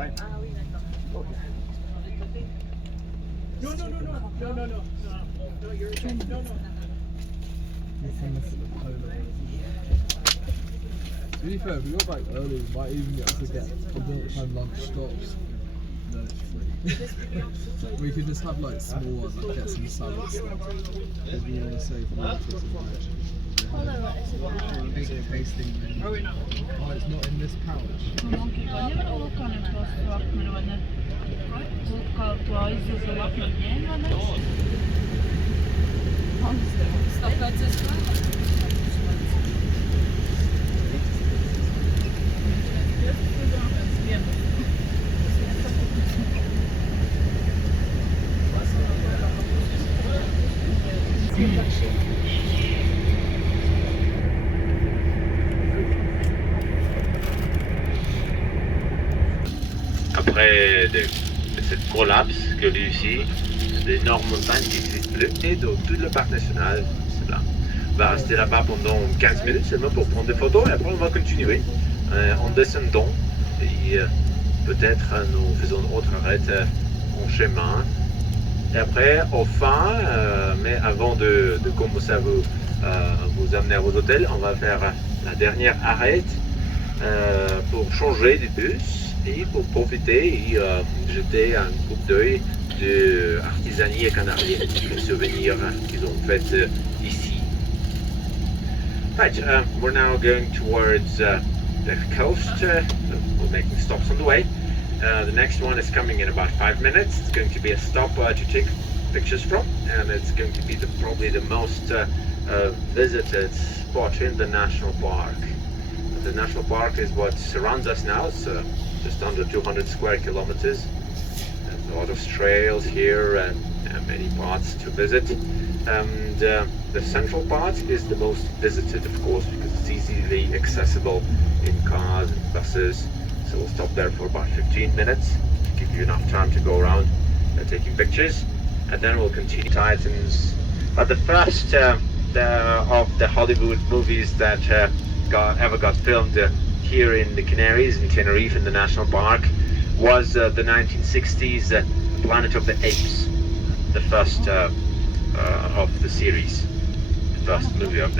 right? Ah oui, d'accord. Okay. No, no, no, no, no, no, no, no, no, you're okay. No, no. To be fair, if we got back early, we might even get to get public time lunch stops. Then it's free. We could just have like small ones, like get some salads. If we want to save lunch or something. Big tasting menu. Oh, it's not in this pouch. Après cette collapse que y a ici, d'énormes montagnes qui n'existent plus, et donc tout le parc national, c'est là. On va rester là-bas pendant 15 minutes seulement pour prendre des photos et après on va continuer en descendant et peut-être nous faisons une autre arrête en chemin. Et après, enfin, mais avant de commencer à vous amener à vos hôtels, on va faire la dernière arrête pour changer de bus et pour profiter et jeter un coup d'œil de artisanie canarienne, les souvenirs qu'ils ont fait ici. Right, we're now going towards the coast. We're making stops on the way. The next one is coming in about 5 minutes. It's going to be a stop to take pictures from, and it's going to be probably the most visited spot in the national park. The national park is what surrounds us now. It's just under 200 square kilometers. There's a lot of trails here and many parts to visit. And the central part is the most visited, of course, because it's easily accessible in cars and buses. So we'll stop there for about 15 minutes to give you enough time to go around taking pictures. And then we'll continue Titans. But the first of the Hollywood movies that ever got filmed here in the Canaries, in Tenerife, in the national park, was the 1960s Planet of the Apes, the first of the series, the first movie of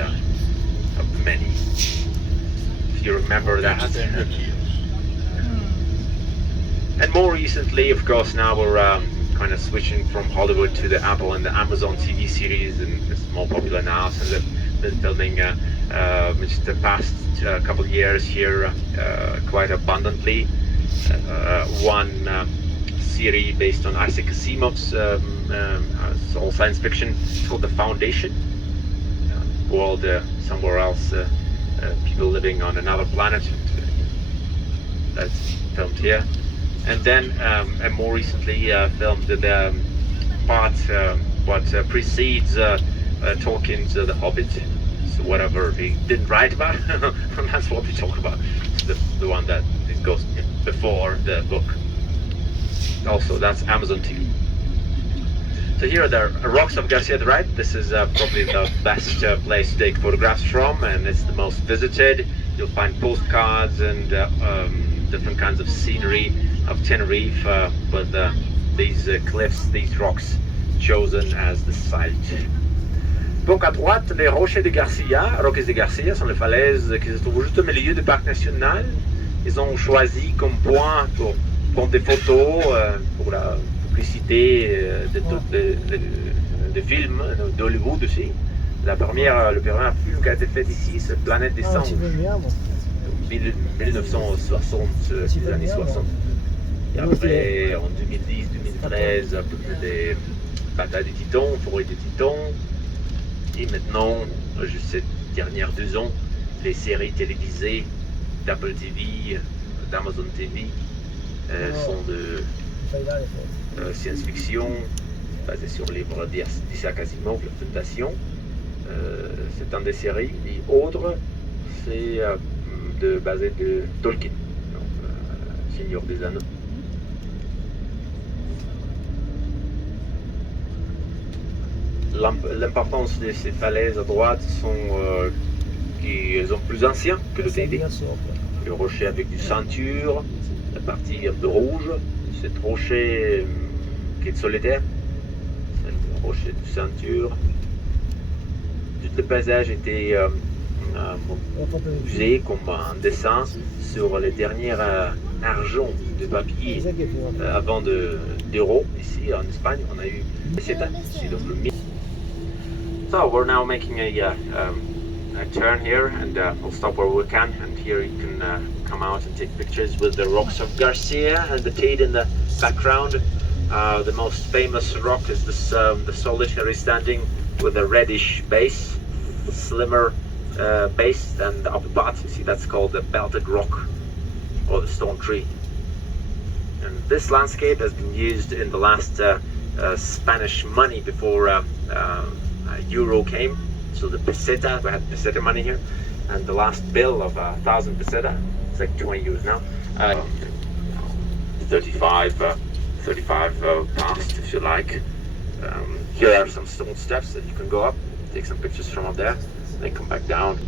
many. If you remember that. And more recently, of course, now we're kind of switching from Hollywood to the Apple and the Amazon TV series, and it's more popular now, so they've been filming just the past couple of years here quite abundantly. One series based on Isaac Asimov's all science fiction. It's called The Foundation. World somewhere else, people living on another planet. That's filmed here. And then, and more recently, filmed the part what precedes Tolkien's The Hobbit. So whatever he didn't write about, that's what we talk about. The one that goes before the book. Also, that's Amazon TV. So here are the rocks of Garcia de Right. This is probably the best place to take photographs from, and it's the most visited. You'll find postcards and different kinds of scenery of Tenerife with these cliffs, these rocks chosen as the site. Donc à droite, les rochers de Garcia, Roques de Garcia, sont les falaises qui se trouvent juste au milieu du parc national. Ils ont choisi comme point pour prendre des photos pour la publicité de films d'Hollywood aussi. Le premier film qui a été fait ici, c'est Planète des Singes. 1960, les années 60. Et après, en 2010-2013, des batailles des titans, forêt des titans. Et maintenant, juste ces dernières 2 ans, les séries télévisées d'Apple TV, d'Amazon TV sont de science-fiction, basées sur le livre d'Isaac Asimov, La Fondation. C'est un des séries. Et autre, c'est basé de Tolkien, donc, Seigneur des Anneaux. L'importance de ces falaises à droite sont qu'ils sont plus anciens que le Teide. le rocher avec du ceinture, la partie un peu rouge, cet rocher qui est solitaire, c'est le rocher de ceinture. Tout le paysage était usé comme un dessin sur les derniers argent de papier avant d'euros. Ici en Espagne, on a eu peseta, ici donc le mille. So we're now making a turn here, and we'll stop where we can. And here you can come out and take pictures with the rocks of Garcia and the Teide in the background. The most famous rock is this, the solitary standing with a reddish base, slimmer base than the upper part. You see, that's called the belted rock or the stone tree. And this landscape has been used in the last Spanish money before euro came. So the peseta, we had peseta money here, and the last bill of 1,000 peseta, it's like 20 euros now, 35 past if you like. Here are some stone steps that you can go up, take some pictures from up there, then come back down.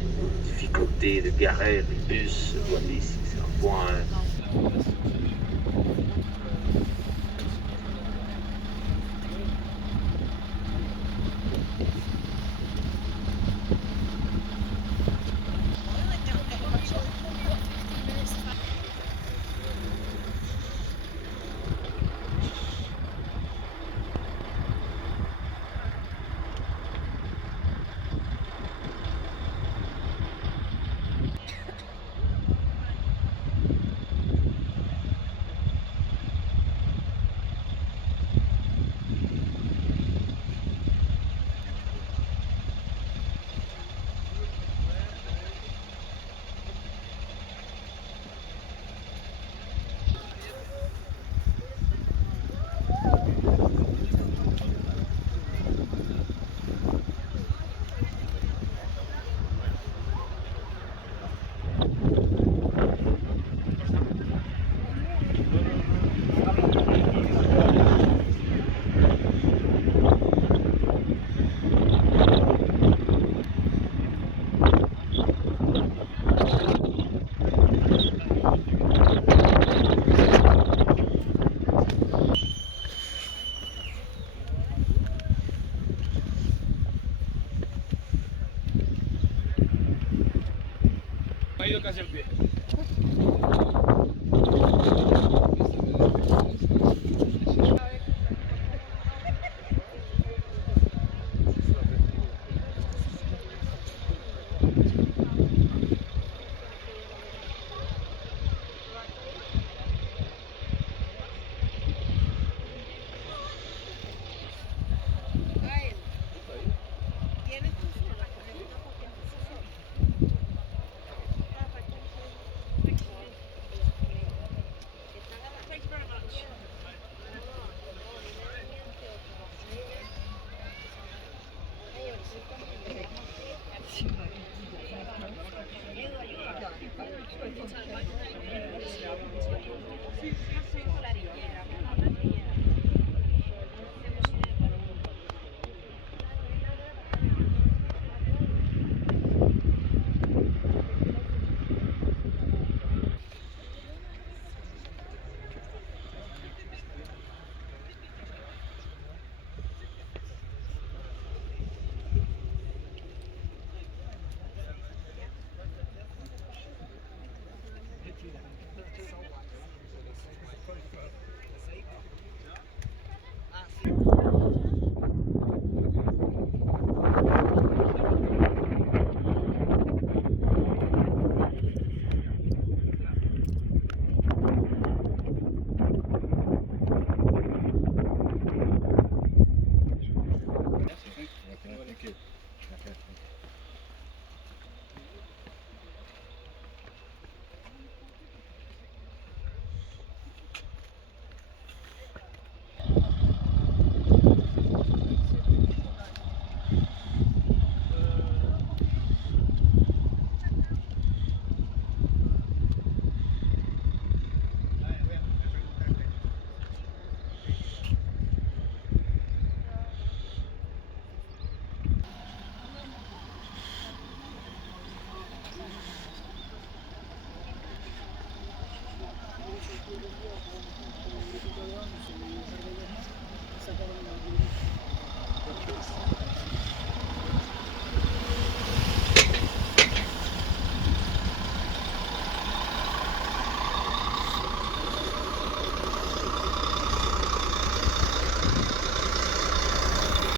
Difficulté de garer les bus, vous voyez ici, c'est un point